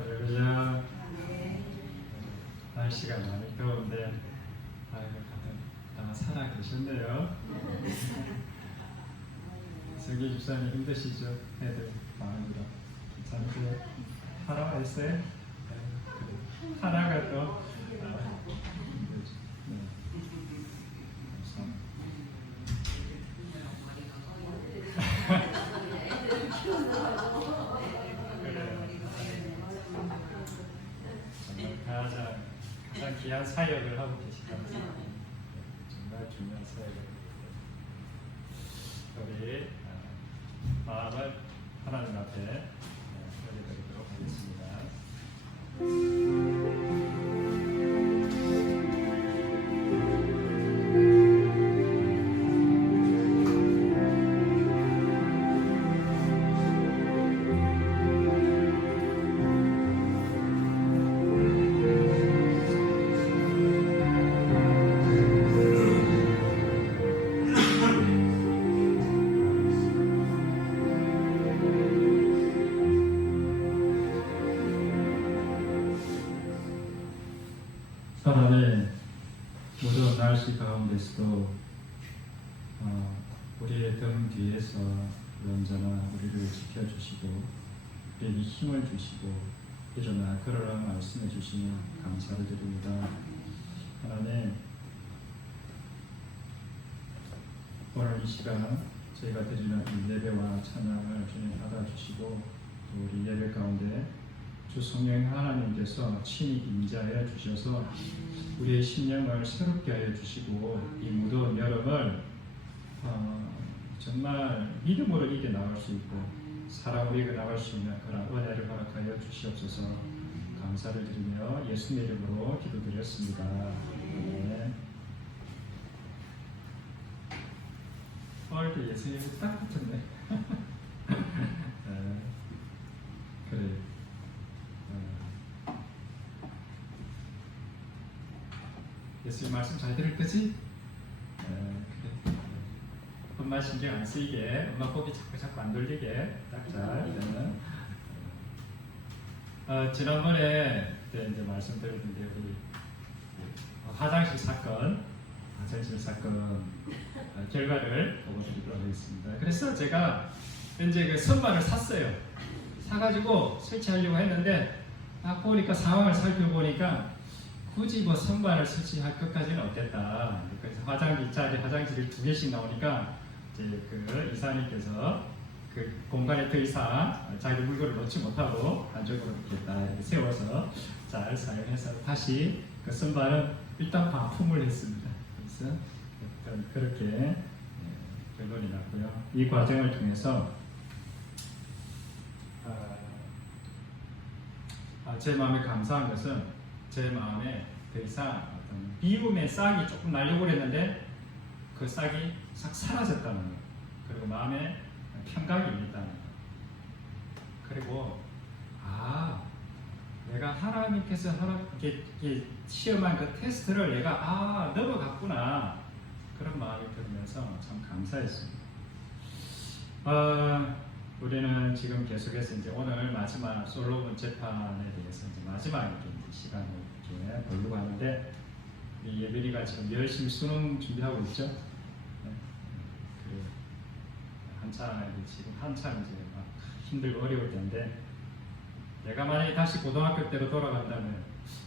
할렐루야. 날씨가 많이 더운데 아이고 다 살아 계셨네요. 서기 집사님 힘드시죠? 애들 마음으로 괜찮으세요? 하나가 있어요? 네. 하나가 또 힘들죠. 네. 가장 귀한 사역을 하고 계시다면서 정말 중요한 사역을 우리 마음을 하나님 앞에 올려드리도록 하겠습니다. 사람의 무더운 날씨 가운데서도 우리의 등 뒤에서 언제나 우리를 지켜주시고 우리에게 힘을 주시고 일어나 걸어라 말씀해 주시며 감사를 드립니다. 하나님, 오늘 이 시간 저희가 드리는 이 예배와 찬양을 주님 받아주시고 또 우리 예배 가운데 주 성령 하나님께서 친히 임재하여 주셔서 우리의 심령을 새롭게 하여 주시고 이 무더운 여름을 정말 믿음으로 이겨 나갈 수 있고 사랑으로 이겨 나갈 수 있는 그런 은혜를 허락하여 주시옵소서. 감사를 드리며 예수님 이름으로 기도드렸습니다. 네. 이렇게 예수님이 딱 붙었네. 네. 그래. 예수님 말씀 잘 들을 거지? 그래. 엄마 신경 안 쓰이게, 엄마 고기 자꾸 안 돌리게 딱 잘. 지난번에 이제 말씀드렸는데 우리 화장실 사건 결과를 보고드리도록 하겠습니다. 그래서 제가 이제 그 선반을 샀어요. 사가지고 설치하려고 했는데 보니까 상황을 살펴보니까 굳이 뭐 선반을 설치할 것까지는 없겠다. 그래서 화장실이 2개씩 나오니까 이제 그 이사님께서 그 공간에 더 이상 자기 물건을 놓지 못하고 안쪽으로 이렇게 세워서 잘 사용해서 다시 그 선반은 일단 반품을 했습니다. 그래서 그렇게 결론이 났고요. 이 과정을 통해서 제 마음에 감사한 것은 제 마음에 더 이상 어떤 미움의 싹이 조금 나려고 했는데 그 싹이 싹 사라졌다는 것, 그리고 마음에 평강이 있다는 것, 그리고 내가 하나님께서 이렇게 시험한 그 테스트를 내가 넘어갔구나, 그런 마음이 들면서 참 감사했습니다. 우리는 지금 계속해서 이제 오늘 마지막 솔로몬 재판에 대해서 이제 마지막 시간을 이렇게 보려고 하는데, 우리 예빈이가 지금 열심히 수능 준비하고 있죠. 한참 이제 막 힘들고 어려울 때인데, 내가 만약에 다시 고등학교 때로 돌아간다면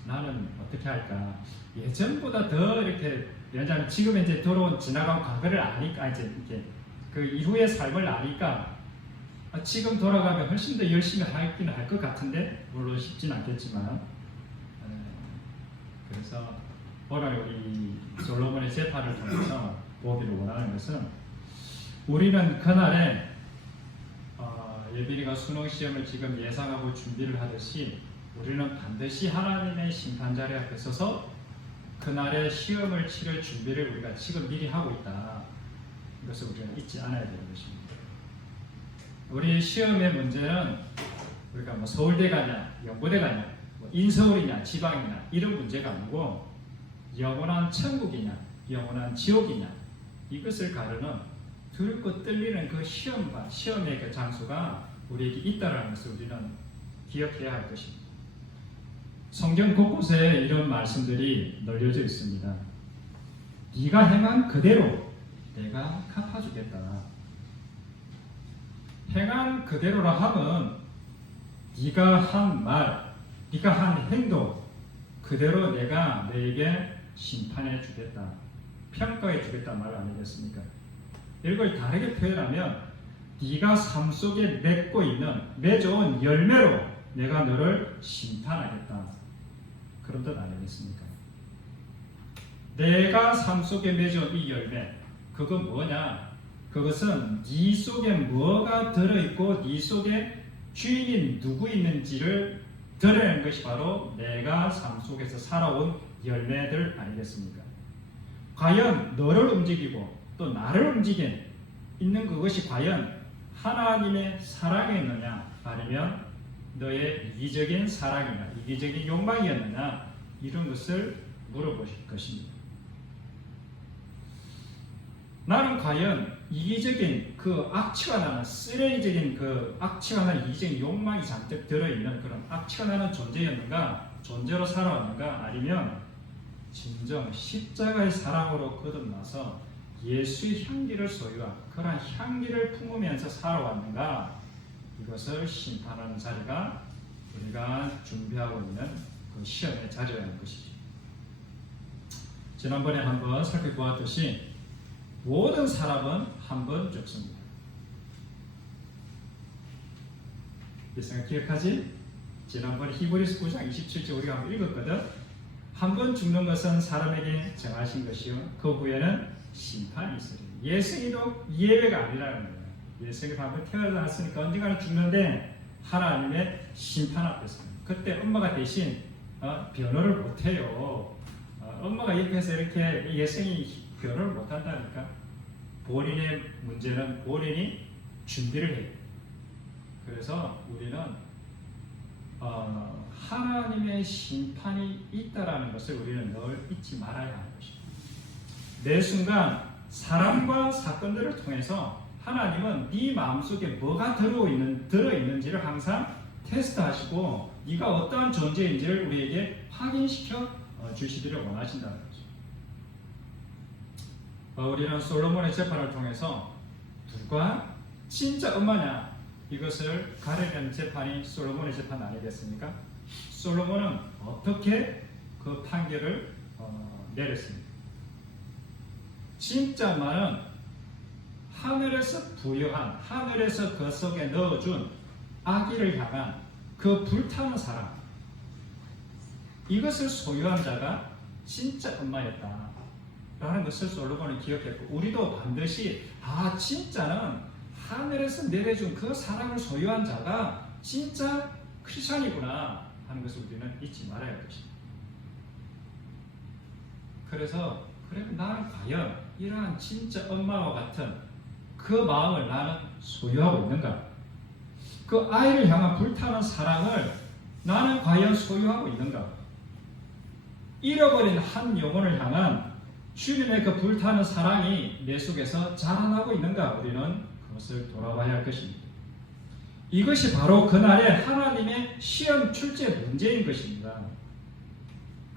나는 어떻게 할까? 예전보다 더 이렇게, 왜냐하면 지금 이제 지나간 과거를 아니까, 이제 이렇게 그 이후의 삶을 아니까 지금 돌아가면 훨씬 더 열심히 하긴 할 것 같은데, 물론 쉽진 않겠지만, 그래서 오늘 우리 솔로몬의 재판을 통해서 보기를 원하는 것은, 우리는 그날에 예빈이가 수능 시험을 지금 예상하고 준비를 하듯이 우리는 반드시 하나님의 심판자리 앞에 서서 그날의 시험을 치를 준비를 우리가 지금 미리 하고 있다. 이것을 우리가 잊지 않아야 되는 것입니다. 우리 시험의 문제는 우리가 뭐 서울대 가냐, 연고대 가냐, 뭐 인서울이냐, 지방이냐, 이런 문제가 아니고 영원한 천국이냐, 영원한 지옥이냐, 이것을 가르는 들고 떨리는 그 시험의 그 장소가 우리에게 있다는 것을 우리는 기억해야 할 것입니다. 성경 곳곳에 이런 말씀들이 널려져 있습니다. 네가 행한 그대로 내가 갚아주겠다. 행한 그대로라 하면 네가 한 말, 네가 한 행동 그대로 내가 너에게 심판해 주겠다. 평가해 주겠다 말 아니겠습니까? 이걸 다르게 표현하면 네가 삶 속에 맺어온 열매로 내가 너를 심판하겠다. 그런 뜻 아니겠습니까? 내가 삶 속에 맺어온 이 열매, 그건 뭐냐? 그것은 네 속에 뭐가 들어있고 네 속에 주인이 누구 있는지를 드러내는 것이 바로 내가 삶 속에서 살아온 열매들 아니겠습니까? 과연 너를 움직이고 또 나를 움직인 있는 그것이 과연 하나님의 사랑이었느냐 아니면 너의 이기적인 사랑이냐 이기적인 욕망이었느냐 이런 것을 물어보실 것입니다. 나는 과연 이기적인 그 악취가 나는 쓰레기적인 그 악취가 나는 이기적인 욕망이 잔뜩 들어있는 그런 악취가 나는 존재였는가 존재로 살아왔는가 아니면 진정 십자가의 사랑으로 거듭나서 예수의 향기를 소유한 그러한 향기를 품으면서 살아왔는가 이것을 심판하는 자리가 우리가 준비하고 있는 그 시험의 자리라는 것이죠. 지난번에 한번 살펴보았듯이 모든 사람은 한 번 죽습니다. 이 생각 기억하지? 지난번에 히브리서 9장 27절 우리가 한번 읽었거든. 한 번 죽는 것은 사람에게 정하신 것이요 그 후에는 심판이 있으리니 예수님도 예외가 아니라는 거예요. 예수님이 한번 태어났으니까 언젠가는 죽는데 하나님의 심판 앞에서 그때 엄마가 대신 변호를 못해요. 엄마가 옆에서 이렇게 예수님이 변호를 못한다니까. 본인의 문제는 본인이 준비를 해요. 그래서 우리는 하나님의 심판이 있다라는 것을 우리는 늘 잊지 말아야 하는 것입니다. 매 순간 사람과 사건들을 통해서 하나님은 네 마음속에 뭐가 들어있는지를 항상 테스트하시고 네가 어떠한 존재인지를 우리에게 확인시켜 주시기를 원하신다는 거죠. 우리는 솔로몬의 재판을 통해서 누가 진짜 엄마냐 이것을 가려내는 재판이 솔로몬의 재판 아니겠습니까? 솔로몬은 어떻게 그 판결을 내렸습니까? 진짜 엄마는 하늘에서 부여한 하늘에서 그 속에 넣어준 아기를 향한 그 불타는 사랑 이것을 소유한 자가 진짜 엄마였다 라는 것을 솔로몬은 기억했고 우리도 반드시 진짜는 하늘에서 내려준 그 사랑을 소유한 자가 진짜 크리스찬이구나 하는 것을 우리는 잊지 말아야 할 것입니다. 그래서 나는 과연 이러한 진짜 엄마와 같은 그 마음을 나는 소유하고 있는가? 그 아이를 향한 불타는 사랑을 나는 과연 소유하고 있는가? 잃어버린 한 영혼을 향한 주님의 그 불타는 사랑이 내 속에서 자라나고 있는가? 우리는 그것을 돌아봐야 할 것입니다. 이것이 바로 그날의 하나님의 시험 출제 문제인 것입니다.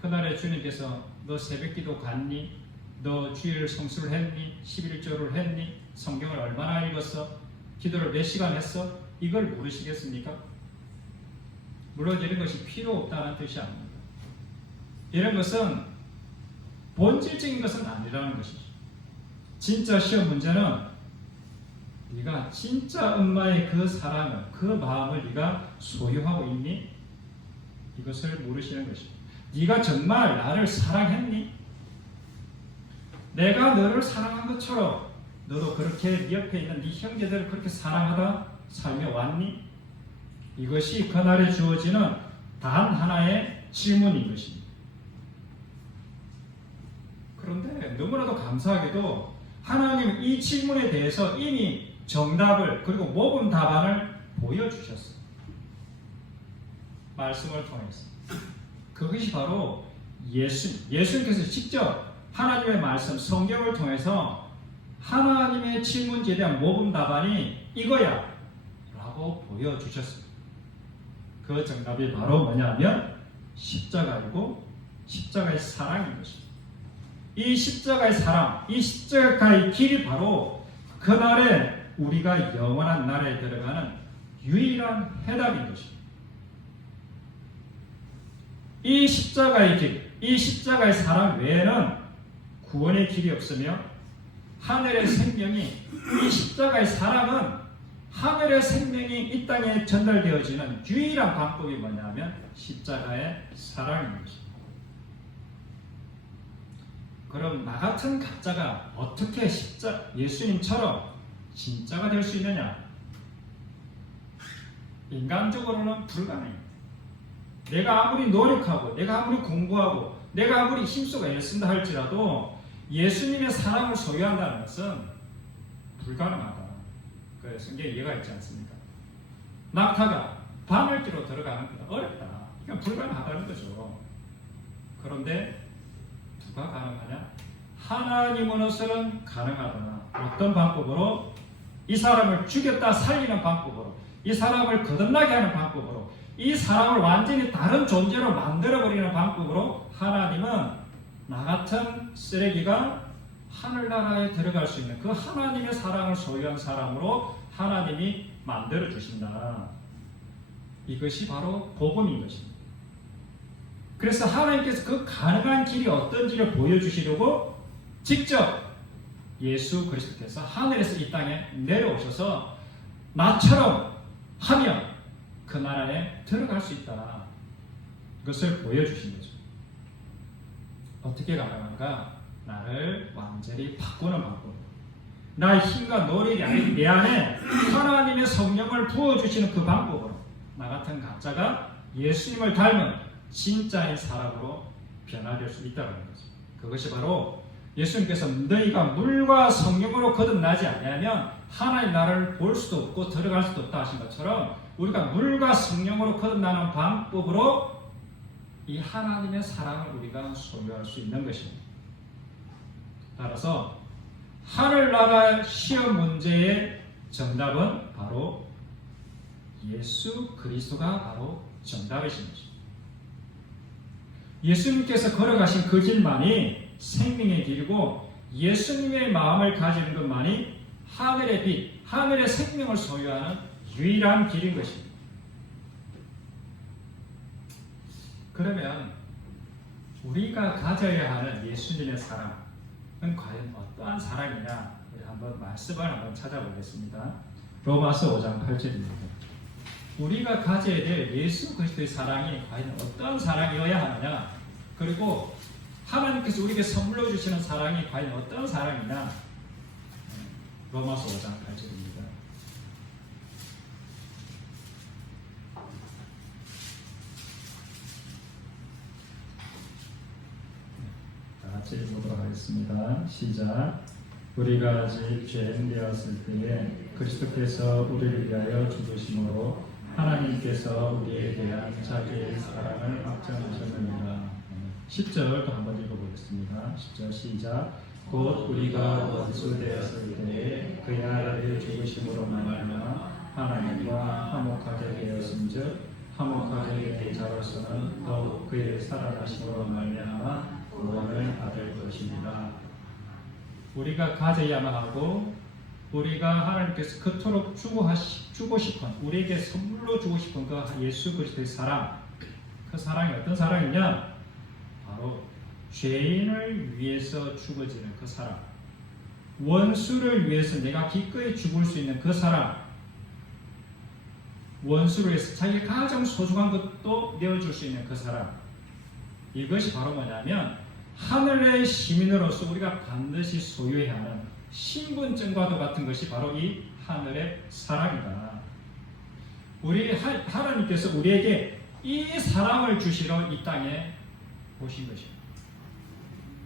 그날에 주님께서 너 새벽기도 갔니? 너 주일 성수를 했니? 11조를 했니? 성경을 얼마나 읽었어? 기도를 몇 시간 했어? 이걸 물으시겠습니까? 물론 이런 것이 필요 없다는 뜻이 아닙니다. 이런 것은 본질적인 것은 아니라는 것이죠. 진짜 시험 문제는 네가 진짜 엄마의 그 사랑을, 그 마음을 네가 소유하고 있니? 이것을 물으시는 것입니다. 네가 정말 나를 사랑했니? 내가 너를 사랑한 것처럼 너도 그렇게 네 옆에 있는 네 형제들을 그렇게 사랑하다 살며 왔니? 이것이 그날에 주어지는 단 하나의 질문인 것입니다. 그런데 너무나도 감사하게도 하나님은 이 질문에 대해서 이미 정답을 그리고 모범 답안을 보여주셨어요. 말씀을 통해서. 그것이 바로 예수님께서 직접 하나님의 말씀, 성경을 통해서 하나님의 질문지에 대한 모범 답안이 이거야 라고 보여주셨습니다. 그 정답이 바로 뭐냐면 십자가이고 십자가의 사랑인 것입니다. 이 십자가의 사랑, 이 십자가의 길이 바로 그날에 우리가 영원한 나라에 들어가는 유일한 해답인 것입니다. 이 십자가의 길, 이 십자가의 사랑 외에는 구원의 길이 없으며 하늘의 생명이, 이 십자가의 사랑은 하늘의 생명이 이 땅에 전달되어지는 유일한 방법이 뭐냐면 십자가의 사랑인 것입니다. 그럼 나 같은 가짜가 어떻게 예수님처럼 진짜가 될 수 있느냐? 인간적으로는 불가능해요. 내가 아무리 노력하고 내가 아무리 공부하고 내가 아무리 힘쓰고 애쓴다 할지라도 예수님의 사랑을 소유한다는 것은 불가능하다. 그래서 이게 이해가 있지 않습니까? 낙타가 바늘기로 들어가는 것은 어렵다. 이건 불가능하다는 거죠. 그런데 누가 가능하냐? 하나님으로서는 가능하다. 어떤 방법으로? 이 사람을 죽였다 살리는 방법으로, 이 사람을 거듭나게 하는 방법으로, 이 사람을 완전히 다른 존재로 만들어버리는 방법으로 하나님은 나 같은 쓰레기가 하늘나라에 들어갈 수 있는 그 하나님의 사랑을 소유한 사람으로 하나님이 만들어 주신다. 이것이 바로 복음인 것입니다. 그래서 하나님께서 그 가능한 길이 어떤지를 보여주시려고 직접 예수 그리스도께서 하늘에서 이 땅에 내려오셔서 나처럼 하면 그 나라에 들어갈 수 있다. 그것을 보여주신 거죠. 어떻게 가능한가? 나를 완전히 바꾸는 방법. 나의 힘과 노력이 아닌 내 안에 하나님의 성령을 부어주시는 그 방법으로 나 같은 가짜가 예수님을 닮은 진짜의 사람으로 변화될 수 있다는 거죠. 그것이 바로 예수님께서 너희가 물과 성령으로 거듭나지 않으면 하나님 나라를 볼 수도 없고 들어갈 수도 없다 하신 것처럼 우리가 물과 성령으로 거듭나는 방법으로 이 하나님의 사랑을 우리가 소유할 수 있는 것입니다. 따라서 하늘나라 시험 문제의 정답은 바로 예수 그리스도가 바로 정답이신 것입니다. 예수님께서 걸어가신 그 길만이 생명의 길이고 예수님의 마음을 가지는 것만이 하늘의 빛, 하늘의 생명을 소유하는 유일한 길인 것입니다. 그러면 우리가 가져야 하는 예수님의 사랑은 과연 어떠한 사랑이냐? 우리 한번 말씀을 한번 찾아보겠습니다. 로마서 5장 8절입니다. 우리가 가져야 될 예수 그리스도의 사랑이 과연 어떤 사랑이어야 하느냐? 그리고 하나님께서 우리에게 선물로 주시는 사랑이 과연 어떤 사랑이냐? 로마서 5장 8절입니다. 같이 보도록 하겠습니다. 시작. 우리가 아직 죄인 되었을 때에 그리스도께서 우리를 위하여 죽으심으로 하나님께서 우리에 대한 자기의 사랑을 확정하셨느니라. 10절도 한번 읽어보겠습니다. 10절 시작. 곧 우리가 원수 되었을 때에 그의 아들의 죽으심으로 말미암아 하나님과 화목하게 되었은즉 화목하게 된 자로서는 더욱 그의 살아나심으로 말미암아 구원을 받을 것입니다. 우리가 가져야만 하고 우리가 하나님께서 그토록 주고 싶은 우리에게 선물로 주고 싶은 그 예수 그리스도의 사랑, 그 사랑이 어떤 사랑이냐? 바로 죄인을 위해서 죽어지는 그 사랑, 원수를 위해서 내가 기꺼이 죽을 수 있는 그 사랑, 원수를 위해서 자기 가장 소중한 것도 내어줄 수 있는 그 사랑. 이것이 바로 뭐냐면 하늘의 시민으로서 우리가 반드시 소유해야 하는 신분증과도 같은 것이 바로 이 하늘의 사랑이다. 하나님께서 우리에게 이 사랑을 주시러 이 땅에 오신 것입니다.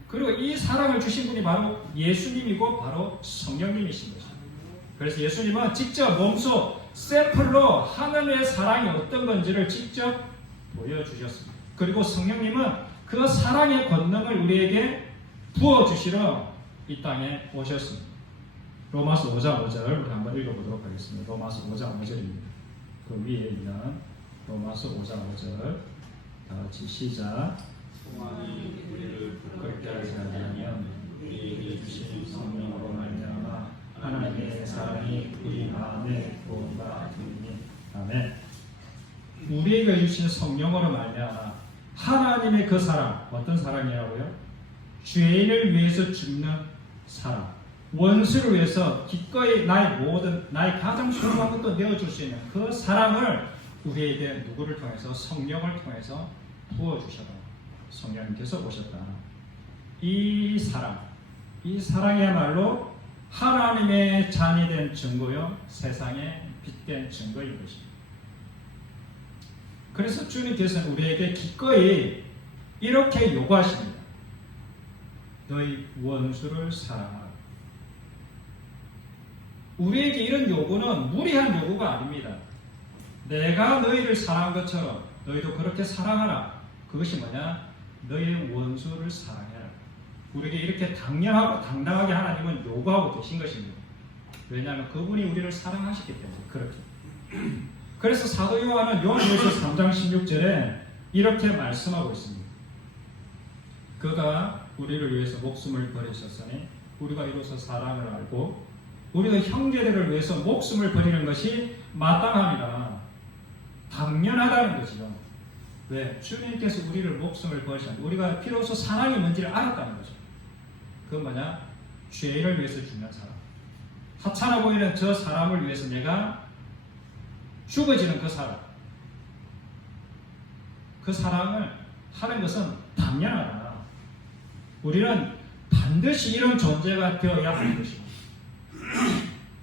그리고 이 사랑을 주신 분이 바로 예수님이고 바로 성령님이신 것입니다. 그래서 예수님은 직접 몸소 샘플로 하늘의 사랑이 어떤 건지를 직접 보여주셨습니다. 그리고 성령님은 그 사랑의 권능을 우리에게 부어주시러 이 땅에 오셨습니다. 로마서 5장 5절 우리 한번 읽어보도록 하겠습니다. 로마서 5장 5절입니다. 그 위에 있는 로마서 5장 5절 다 같이 시작. 소망이 우리를 부끄럽게 하지 않으면 우리에게 주신 성령으로 말미암아 하나님의 사랑이 우리 마음에 부어가 되니. 아멘. 우리에게 주신 성령으로 말미암아 하나님의 그 사랑, 어떤 사랑이라고요? 죄인을 위해서 죽는 사랑, 원수를 위해서 기꺼이 나의 가장 소중한 것도 내어줄 수 있는 그 사랑을 우리에게 누구를 통해서? 성령을 통해서 부어주셨다. 성령님께서 오셨다. 이 사랑이야말로 하나님의 자녀이 된 증거요, 세상에 빛된 증거인 것입니다. 그래서 주님께서는 우리에게 기꺼이 이렇게 요구하십니다. 너희 원수를 사랑하라. 우리에게 이런 요구는 무리한 요구가 아닙니다. 내가 너희를 사랑한 것처럼 너희도 그렇게 사랑하라. 그것이 뭐냐? 너희의 원수를 사랑해라. 우리에게 이렇게 당연하고 당당하게 하나님은 요구하고 계신 것입니다. 왜냐하면 그분이 우리를 사랑하셨기 때문에 그렇게. 그래서 사도 요한은 요한일서 3장 16절에 이렇게 말씀하고 있습니다. 그가 우리를 위해서 목숨을 버리셨으니 우리가 이로써 사랑을 알고 우리가 형제들을 위해서 목숨을 버리는 것이 마땅합니다. 당연하다는 거죠. 왜? 주님께서 우리를 목숨을 버리셨는데 우리가 비로소 사랑이 뭔지를 알았다는 거죠. 그건 뭐냐? 죄인을 위해서 죽는 사람. 하찮아 보이는 저 사람을 위해서 내가 죽어지는 그 사람. 그 사랑을 하는 것은 당연하다. 우리는 반드시 이런 존재가 되어야 하는 것입니다.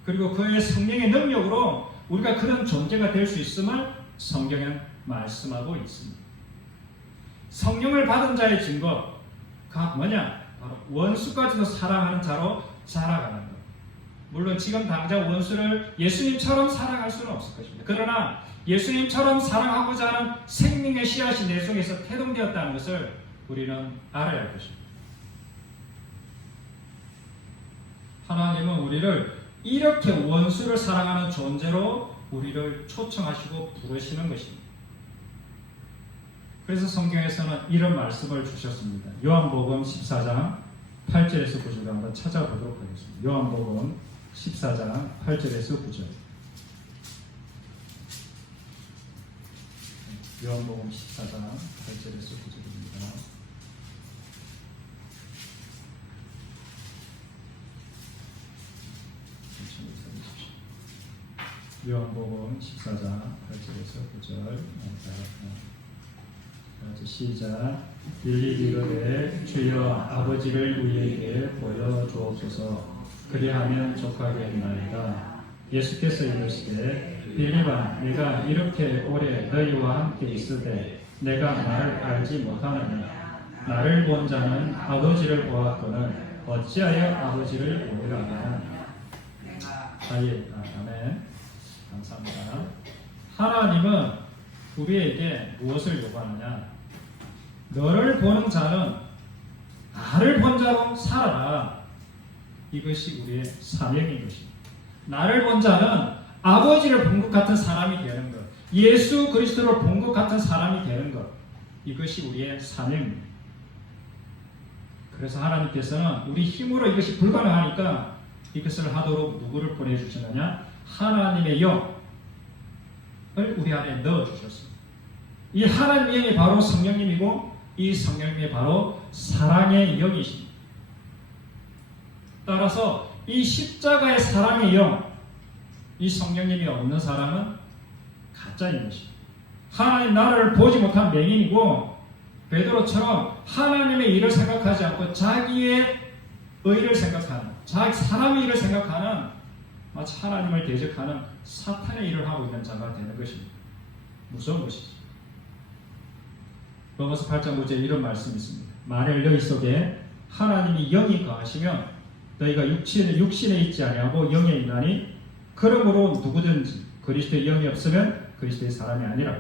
그리고 그의 성령의 능력으로 우리가 그런 존재가 될 수 있음을 성경은 말씀하고 있습니다. 성령을 받은 자의 증거가 뭐냐? 바로 원수까지도 사랑하는 자로 자라가는 것. 물론 지금 당장 원수를 예수님처럼 사랑할 수는 없을 것입니다. 그러나 예수님처럼 사랑하고자 하는 생명의 씨앗이 내 속에서 태동되었다는 것을 우리는 알아야 할 것입니다. 하나님은 우리를 이렇게 원수를 사랑하는 존재로 우리를 초청하시고 부르시는 것입니다. 그래서 성경에서는 이런 말씀을 주셨습니다. 요한복음 14장 8절에서 9절 한번 찾아보도록 하겠습니다. 요한복음 14장 8절에서 9절. 요한복음 14장 8절에서 9절입니다. 요한복음 14장 8절에서 9절. 시작. 빌립 이르되 주여 아버지를 우리에게 보여주옵소서. 그리하면 족하겠나이다. 예수께서 이르시되 빌립아 네가 이렇게 오래 너희와 함께 있으되 내가 나를 알지 못하느냐. 나를 본 자는 아버지를 보았거늘 어찌하여 아버지를 보리라 하느냐. 아멘. 감사합니다. 하나님은 우리에게 무엇을 요구하느냐? 너를 보는 자는 나를 본 자로 살아라. 이것이 우리의 사명인 것입니다. 나를 본 자는 아버지를 본 것 같은 사람이 되는 것, 예수 그리스도를 본 것 같은 사람이 되는 것, 이것이 우리의 사명입니다. 그래서 하나님께서는 우리 힘으로 이것이 불가능하니까 이것을 하도록 누구를 보내주시느냐? 하나님의 영을 우리 안에 넣어주셨습니다. 이 하나님의 영이 바로 성령님이고 이 성령님이 바로 사랑의 영이십니다. 따라서 이 십자가의 사랑의 영, 이 성령님이 없는 사람은 가짜인 것입니다. 하나님 나라를 보지 못한 맹인이고 베드로처럼 하나님의 일을 생각하지 않고 자기의 의를 생각하는, 자기 사람의 일을 생각하는, 마치 하나님을 대적하는 사탄의 일을 하고 있는 자가 되는 것입니다. 무서운 것이죠. 로마서 8장 9절에 이런 말씀이 있습니다. 만일 너희 속에 하나님이 영이 거하시면 너희가 육신에 있지 아니하고 영에 있나니 그러므로 누구든지 그리스도의 영이 없으면 그리스도의 사람이 아니라.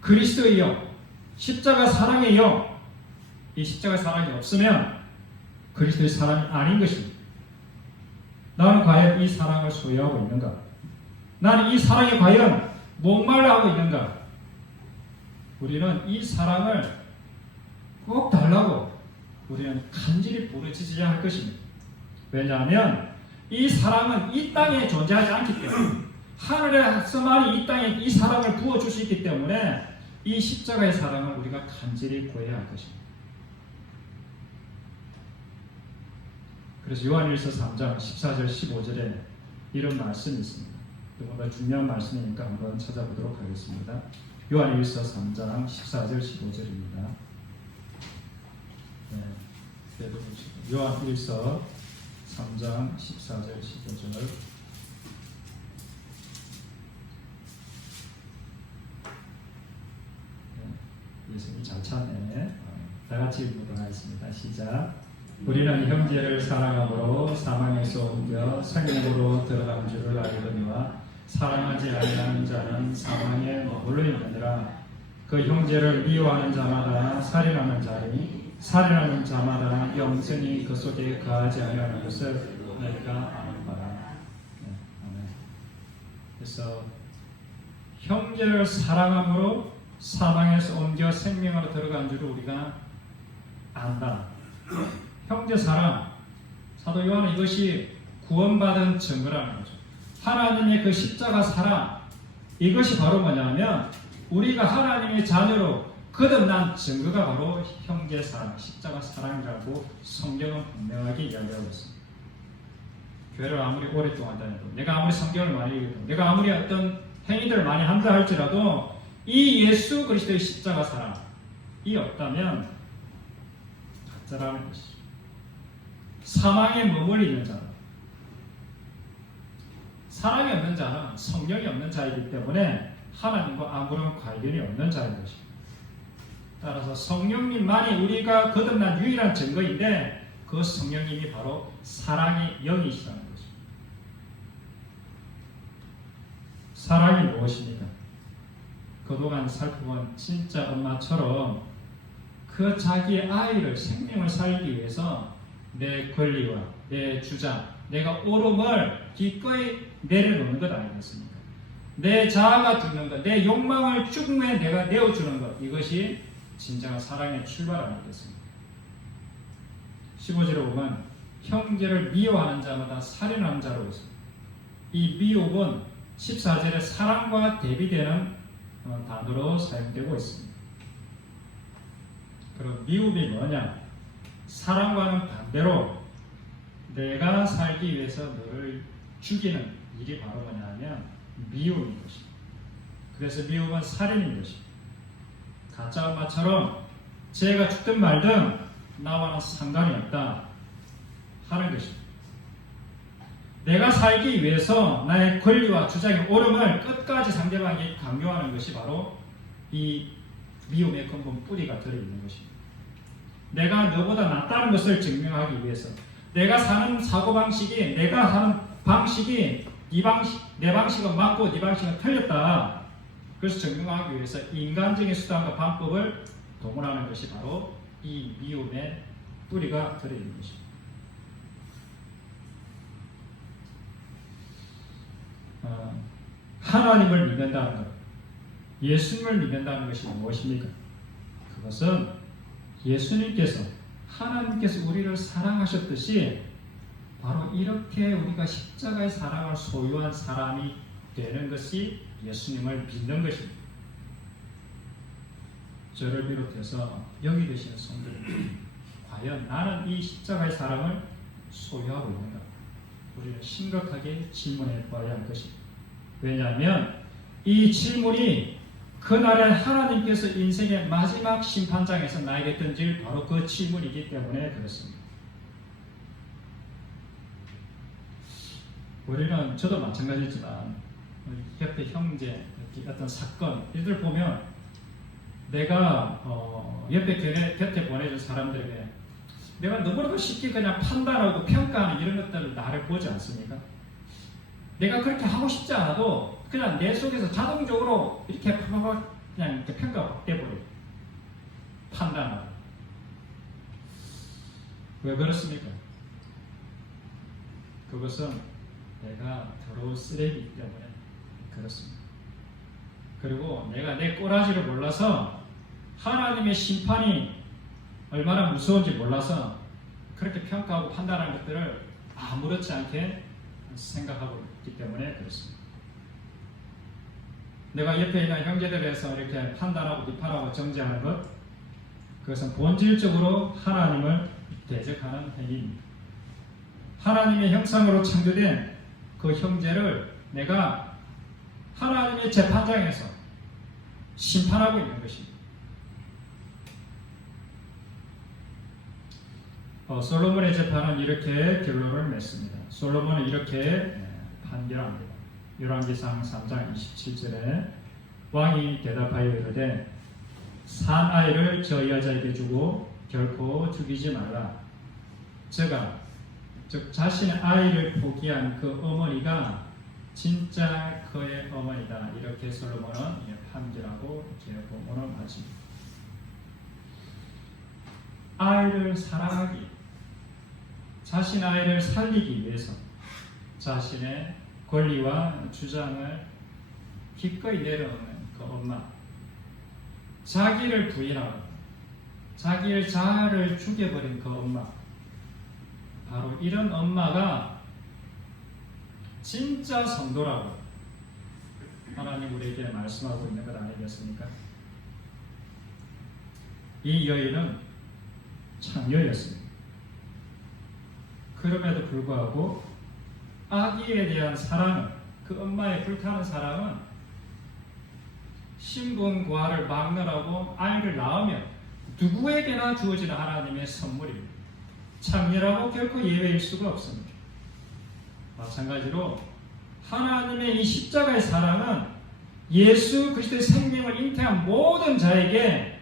그리스도의 영, 십자가 사랑의 영, 이 십자가 사랑이 없으면 그리스도의 사람이 아닌 것입니다. 나는 과연 이 사랑을 소유하고 있는가? 나는 이 사랑에 과연 목말라 하고 있는가? 우리는 이 사랑을 꼭 달라고 우리는 간절히 부르짖어야 할 것입니다. 왜냐하면 이 사랑은 이 땅에 존재하지 않기 때문에 하늘에서만이 이 땅에 이 사랑을 부어줄 수 있기 때문에 이 십자가의 사랑을 우리가 간절히 구해야 할 것입니다. 그래서 요한일서 3장 14절 15절에 이런 말씀이 있습니다. 너무나 중요한 말씀이니까 한번 찾아보도록 하겠습니다. 요한일서 3장 14절 15절입니다. 네, 요한일서 3장 14절 15절. 예수님이 잘 찾네. 다 같이 읽도록 하겠습니다. 시작. 우리는 형제를 사랑함으로 사망에서 옮겨 생명으로 들어간 줄을 알거니와 사랑하지 아니하는 자는 사망에 머물러 있느니라. 그 형제를 미워하는 자마다 살인하는 자니 살인하는 자마다 영생이 그 속에 거하지 아니하는 것을 너희가 아는 바라. 아멘. 그래서 형제를 사랑함으로 사망에서 옮겨 생명으로 들어간 줄을 우리가 안다. 형제 사랑, 사도 요한은 이것이 구원받은 증거라는 거죠. 하나님의 그 십자가 사랑, 이것이 바로 뭐냐면 우리가 하나님의 자녀로 거듭난 증거가 바로 형제 사랑, 십자가 사랑이라고 성경은 분명하게 이야기하고 있습니다. 교회를 아무리 오랫동안 다녀도, 내가 아무리 성경을 많이 읽어도, 내가 아무리 어떤 행위들을 많이 한다 할지라도 이 예수 그리스도의 십자가 사랑이 없다면 가짜라는 것이죠. 사망에 머물러 있는 자는, 사랑이 없는 자는 성령이 없는 자이기 때문에 하나님과 아무런 관련이 없는 자인 것입니다. 따라서 성령님만이 우리가 거듭난 유일한 증거인데 그 성령님이 바로 사랑의 영이시라는 것입니다. 사랑이 무엇입니까? 그동안 살펴본 진짜 엄마처럼 그 자기의 아이를 생명을 살기 위해서 내 권리와 내 주장, 내가 옳음을 기꺼이 내려놓는 것 아니겠습니까? 내 자아가 죽는 것, 내 욕망을 죽음에 내가 내어주는 것, 이것이 진정한 사랑의 출발 아니겠습니까? 15절에 보면 형제를 미워하는 자마다 살인하는 자로 있습니다. 이 미움은 14절에 사랑과 대비되는 단어로 사용되고 있습니다. 그럼 미움이 뭐냐? 사랑과는 반대로 내가 살기 위해서 너를 죽이는 일이 바로 뭐냐면 미움인 것입니다. 그래서 미움은 살인인 것입니다. 가짜 엄마처럼 제가 죽든 말든 나와는 상관이 없다 하는 것입니다. 내가 살기 위해서 나의 권리와 주장의 옳음을 끝까지 상대방에게 강요하는 것이 바로 이 미움의 근본 뿌리가 들어있는 것입니다. 내가 너보다 낫다는 것을 증명하기 위해서, 내가 사는 사고방식이, 내가 하는 방식이 내 방식은 맞고 네 방식은 틀렸다. 그래서 증명하기 위해서 인간적인 수단과 방법을 동원하는 것이 바로 이 미움의 뿌리가 들어있는 것입니다. 하나님을 믿는다는 것, 예수님을 믿는다는 것이 무엇입니까? 그것은 예수님께서, 하나님께서 우리를 사랑하셨듯이 바로 이렇게 우리가 십자가의 사랑을 소유한 사람이 되는 것이 예수님을 믿는 것입니다. 저를 비롯해서 여기 계시는 성도들, 과연 나는 이 십자가의 사랑을 소유하고 있는가? 우리는 심각하게 질문해 봐야 할 것입니다. 왜냐하면 이 질문이 그날에 하나님께서 인생의 마지막 심판장에서 나에게 던질 바로 그 질문이기 때문에 그렇습니다. 우리는, 저도 마찬가지지만 옆에 형제, 어떤 사건 이들 보면 내가 옆에 곁에 보내준 사람들에게 내가 너무나도 쉽게 그냥 판단하고 평가하는 이런 것들을 나를 보지 않습니까? 내가 그렇게 하고 싶지 않아도 그냥 내 속에서 자동적으로 이렇게 그냥 이렇게 평가가 돼버려요. 판단하고. 왜 그렇습니까? 그것은 내가 더러운 쓰레기이기 때문에 그렇습니다. 그리고 내가 내 꼬라지를 몰라서 하나님의 심판이 얼마나 무서운지 몰라서 그렇게 평가하고 판단하는 것들을 아무렇지 않게 생각하고 있기 때문에 그렇습니다. 내가 옆에 있는 형제들에서 이렇게 판단하고 비판하고 정죄하는 것, 그것은 본질적으로 하나님을 대적하는 행위입니다. 하나님의 형상으로 창조된 그 형제를 내가 하나님의 재판장에서 심판하고 있는 것입니다. 솔로몬의 재판은 이렇게 결론을 맺습니다. 솔로몬은 이렇게 판결합니다. 열왕기상 3장 27절에 왕이 대답하여 이르되 산 아이를 저 여자에게 주고 결코 죽이지 말라. 즉 자신의 아이를 포기한 그 어머니가 진짜 그의 어머니다. 이렇게 솔로몬은 판결하고 이렇게 본문을 마칩니다. 아이를 사랑하기, 자신의 아이를 살리기 위해서 자신의 권리와 주장을 기꺼이 내려놓는 그 엄마, 자기를 부인하고 자기의 자아를 죽여버린 그 엄마, 바로 이런 엄마가 진짜 성도라고 하나님 우리에게 말씀하고 있는 것 아니겠습니까? 이 여인은 창녀였습니다. 그럼에도 불구하고 아기에 대한 사랑은, 그 엄마의 불타는 사랑은 신분과를 막론하고 아이를 낳으면 누구에게나 주어지는 하나님의 선물입니다. 창녀라고 결코 예외일 수가 없습니다. 마찬가지로 하나님의 이 십자가의 사랑은 예수 그리스도의 생명을 잉태한 모든 자에게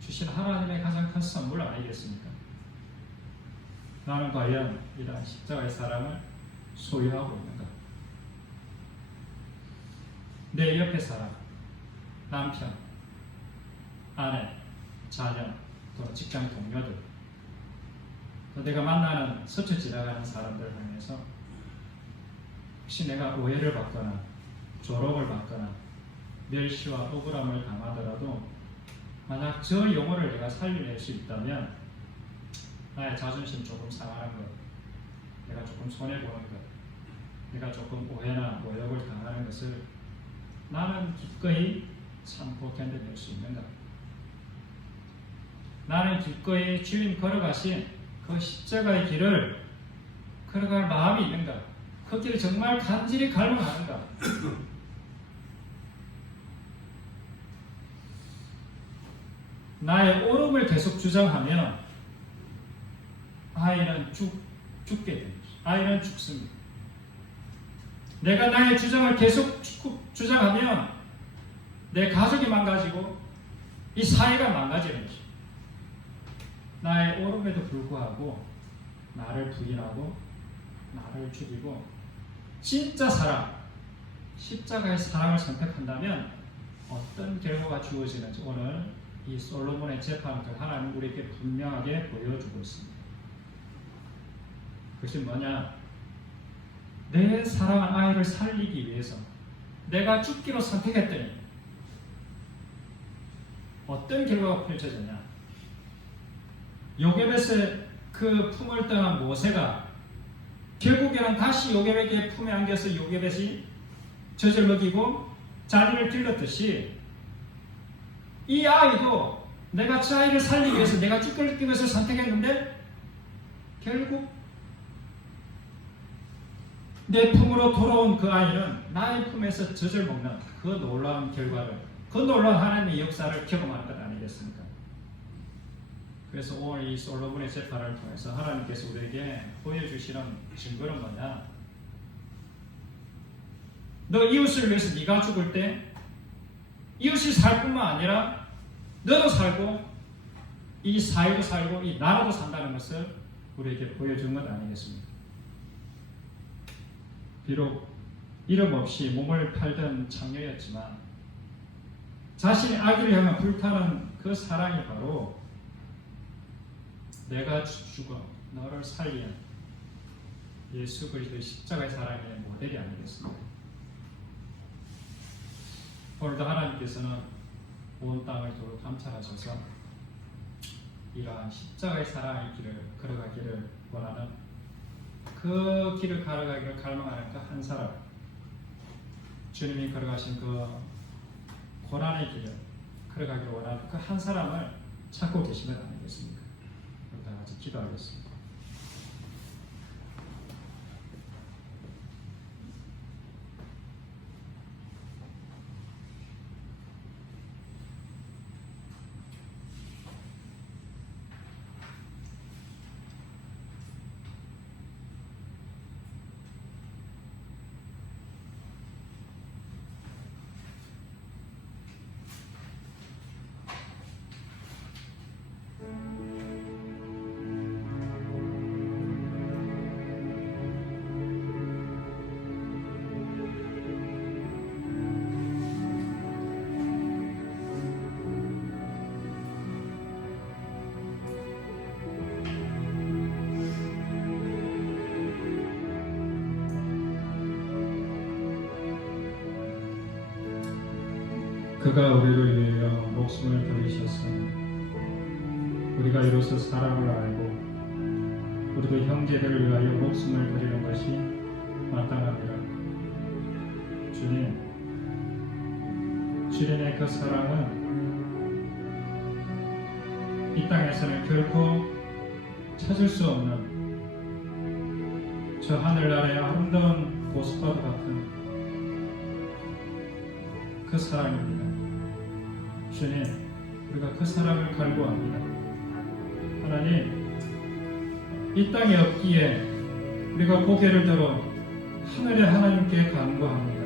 주신 하나님의 가장 큰 선물 아니겠습니까? 나는 과연 이러한 십자가의 사랑을 소유하고 있는가? 내 옆에 사람, 남편, 아내, 자녀, 또 직장 동료들, 또 내가 만나는 스쳐 지나가는 사람들 향해서 혹시 내가 오해를 받거나 조롱을 받거나 멸시와 억울함을 당하더라도 만약 저 영혼을 내가 살려낼 수 있다면 나의 자존심 조금 상하는 것, 내가 조금 손해보는 것, 내가 조금 오해나 모욕을 당하는 것을 나는 기꺼이 참고 견뎌낼 수 있는가? 나는 기꺼이 주님 걸어가신 그 십자가의 길을 걸어갈 마음이 있는가? 그 길을 정말 간절히 갈망하는가? 나의 옳음을 계속 주장하면 아이는 죽게 됩니다. 아이는 죽습니다. 내가 나의 주장을 계속 주장하면 내 가족이 망가지고 이 사회가 망가지는 것입니다. 나의 옳음에도 불구하고 나를 부인하고 나를 죽이고 진짜 사랑, 십자가의 사랑을 선택한다면 어떤 결과가 주어지는지 오늘 이 솔로몬의 재판을 하나님 우리에게 분명하게 보여주고 있습니다. 그것이 뭐냐? 내 사랑한 아이를 살리기 위해서 내가 죽기로 선택했더니 어떤 결과가 펼쳐졌냐? 요게벳의 그 품을 떠난 모세가 결국에는 다시 요게벳의 품에 안겨서 요게벳이 젖을 먹이고 자리를 길렀듯이 이 아이도 내가 저 아이를 살리기 위해서 내가 죽기 위해서 선택했는데 결국 내 품으로 돌아온 그 아이는 나의 품에서 젖을 먹는 그 놀라운 결과를, 그 놀라운 하나님의 역사를 경험하는 것 아니겠습니까? 그래서 오늘 이 솔로몬의 재판을 통해서 하나님께서 우리에게 보여주시는 증거는 뭐냐? 너 이웃을 위해서 네가 죽을 때 이웃이 살 뿐만 아니라 너도 살고 이 사회도 살고 이 나라도 산다는 것을 우리에게 보여준 것 아니겠습니까? 비록 이름 없이 몸을 팔던 창녀였지만 자신의 아기를 향한 불타는 그 사랑이 바로 내가 죽어 너를 살리는 예수 그리스도의 십자가의 사랑의 모델이 아니겠습니까? 오늘도 하나님께서는 온 땅을 두루 감찰하셔서 이러한 십자가의 사랑의 길을 걸어가기를 원하는, 그 길을 걸어가기를 갈망하는 그 한 사람, 주님이 걸어가신 그 고난의 길을 걸어가기를 원하는 그 한 사람을 찾고 계시면 아니겠습니까? 우리 다 같이 기도하겠습니다. 그가 우리를 위하여 목숨을 버리셨으니 우리가 이로써 사랑을 알고 우리도 형제들을 위하여 목숨을 버리는 것이 마땅합니다. 주님의 그 사랑은 이 땅에서는 결코 찾을 수 없는 저 하늘나라의 아름다운 보석과도 같은 그 사랑입니다. 주님, 우리가 그 사랑을 갈구합니다. 하나님, 이 땅에 없기에 우리가 고개를 들어 하늘의 하나님께 간구합니다.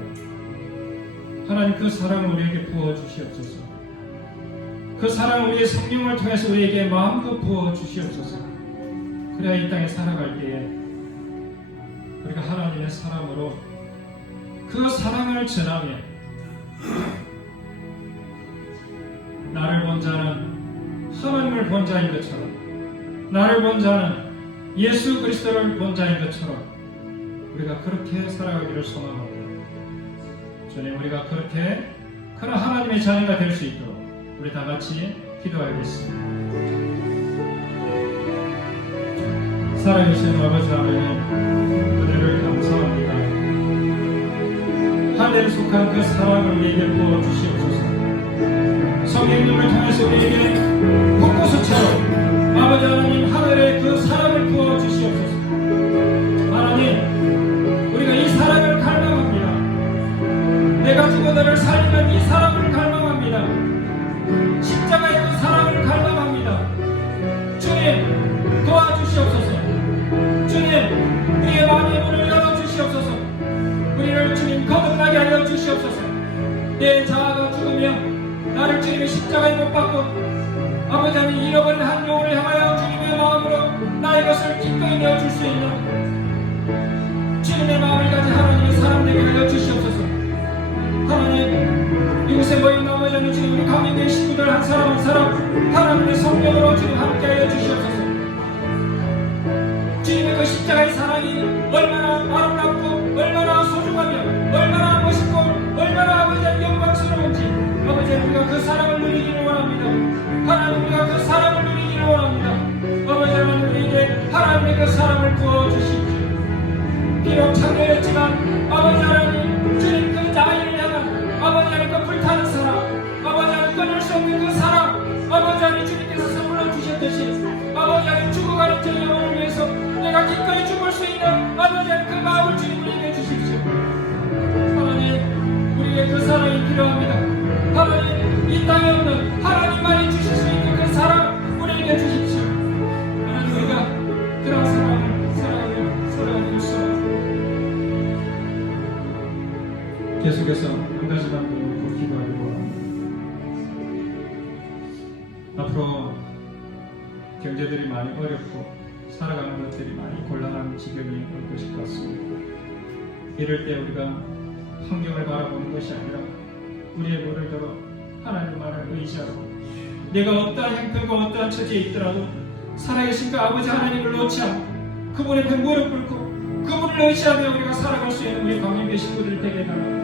하나님, 그 사랑을 우리에게 부어주시옵소서. 그 사랑을 우리의 성령을 통해서 우리에게 마음껏 부어주시옵소서. 그래야 이 땅에 살아갈 때에 우리가 하나님의 사랑으로 그 사랑을 전하며 나를 본 자는 하나님을 본 자인 것처럼, 나를 본 자는 예수 그리스도를 본 자인 것처럼 우리가 그렇게 살아가기를 소망합니다. 주님, 우리가 그렇게 그런 하나님의 자녀가 될 수 있도록 우리 다 같이 기도하겠습니다. 살아계신 아버지 하나님, 은혜를 감사합니다. 하늘에 속한 그 사랑을 우리에게 부어주시옵소서. 성령님을 통해서 우리에게 폭포수처럼 아버지 하나님 하늘에 그 사랑을 부어주시옵소서. 하나님, 우리가 이 사랑을 갈망합니다. 내가 죽어 너를 살리는 이 사랑을 갈망합니다. 십자가의 그 사랑을 갈망합니다. 주님, 도와주시옵소서. 주님, 우리의 마음의 문을 열어주시옵소서. 우리를 주님 거듭나게 하여 주시옵소서. 내 자아가 죽으며 나를 주님의 십자가에 못 박고 아버지 하나님 잃어버린 한 영혼을 향하여 주님의 마음으로 나의 것을 기꺼이 내어줄 수 있는 주님의 마음을 가진 하나님의 사람 되게 하여 주시옵소서. 하나님, 이곳에 모인 나머지 하는 주님 우리 강인된 식구들 한 사람 한 사람 하나님의 성령으로 주님 함께 하여 주시옵소서. 주님의 그 십자가의 사랑이 얼마나 아름답고 얼마나 소중하며 얼마나 멋있고 얼마나 아버지 하나님 영광스러운지 아버지 우리가 그 사랑을 누리기를 원합니다. 하나님, 우리가 그 사랑을 누리기를 원합니다. 아버지 하나님, 우리에게 하나님의 그 사랑을 부어주십시오. 비록 창녀였지만 아버지 하나님, 주님 그 자아를 향한 아버지 하나님 그 불타는 사랑, 아버지 하나님 끊을 수 없는 그 사랑, 아버지 하나님 주님께서 선물로 주셨듯이 아버지 하나님 죽어가는 저 영혼을 위해서 내가 기꺼이 죽을 수 있는 아버지 하나님 그 마음을 주님 우리에게 주십시오. 하나님, 우리에게 그 사랑이 필요합니다. 하나님, 이 땅에 없는 하나님만이 주실 수 있는 그 사랑 우리에게 주십시오. 하나님, 우리가 그런 사랑을 살아가기를 소원합니다. 계속해서 한 가지만 더 기도하기로 합니다. 앞으로 경제들이 많이 어렵고 살아가는 것들이 많이 곤란한 지경이 올 것일 것 같습니다. 이럴 때 우리가 환경을 바라보는 것이 아니라 우리의 물을 들어 하나님만을 의지하고 내가 어떠한 형편과 어떠한 처지에 있더라도 살아계신 그 아버지 하나님을 놓지 않고 그분의 그 무릎 꿇고 그분을 의지하며 우리가 살아갈 수 있는 우리 광명교회 식구들 되게 해달라고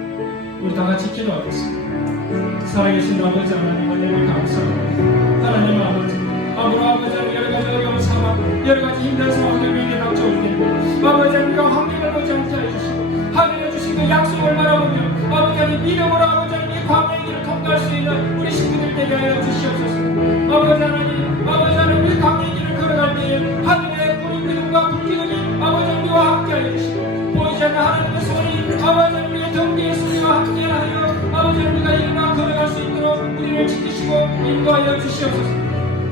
우리 다 같이 기도하겠습니다. 살아계신 아버지 하나님 은혜를 감사합니다. 하나님 아버지 아무로 아버지는 여러 가지 어려운 상황 여러 가지 힘든 상황들 위에 닥쳐올 때 아버지 우리가 환경을 보지 않게 해주시고 하늘에 주신 그 약속을 바라보며 아버지 하나님 믿음으로 아버지 하나님 이 광야의 길을 통과할 수 있는 우리 식구들 되게 하여 주시옵소서. 아버지 하나님 이 광야의 길을 걸어갈 때에 하늘의 구름 기둥과 불기둥이 아버지 우리와 함께 하여 주시고 보이지 않는 하나님의 소리 아버지 우리의 덩비의 소리와 함께 하여 아버지 우리가 이루어 걸어갈 수 있도록 우리를 지키시고 인도하여 주시옵소서.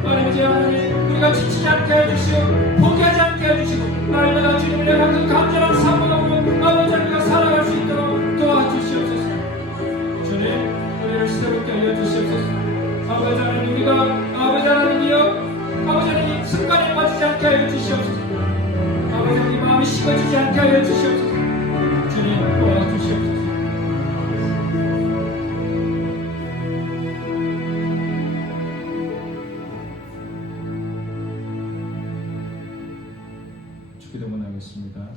아버지 하나님 우리가 지치지 않게 해주시오 포기하지 않게 해주시고 날마다 주님을 향한 그 간절한 사모함으로 아버지 우리가 살아갈 수 있도록 도와주시옵소서. 주님 우리를 새롭게 하여 주시옵소서. 아버지 하나님 우리가 아버지 하나님이여 아버지 하나님 습관에 빠지지 않게 하여 주시옵소서. 아버지 하나님 마음이 식어지지 않게 하여 주시옵소서. 주님 도와주시옵소서. 기도문하겠습니다.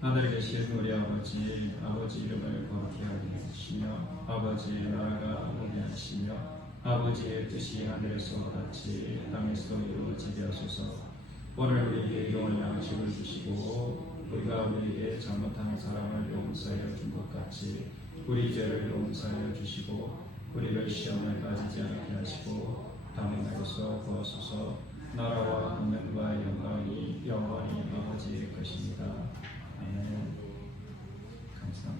하늘에 계신 우리 아버지 이름을 거룩히 하게 하시며 아버지의 나라가 오게 하시며 아버지의 뜻이 하늘에서 같이 땅에서 이루어지게 하소서. 오늘 우리에게 일용할 양식을 주시고 우리가 우리에게 잘못한 사람을 용서하여 준 것 같이 우리 죄를 용서하여 주시고 우리를 시험에 빠지지 않게 하시고 다음에서 구하소서. 나라와 권능과 영광이 영원히 아버지의 것입니다. 아멘. 감사합니다.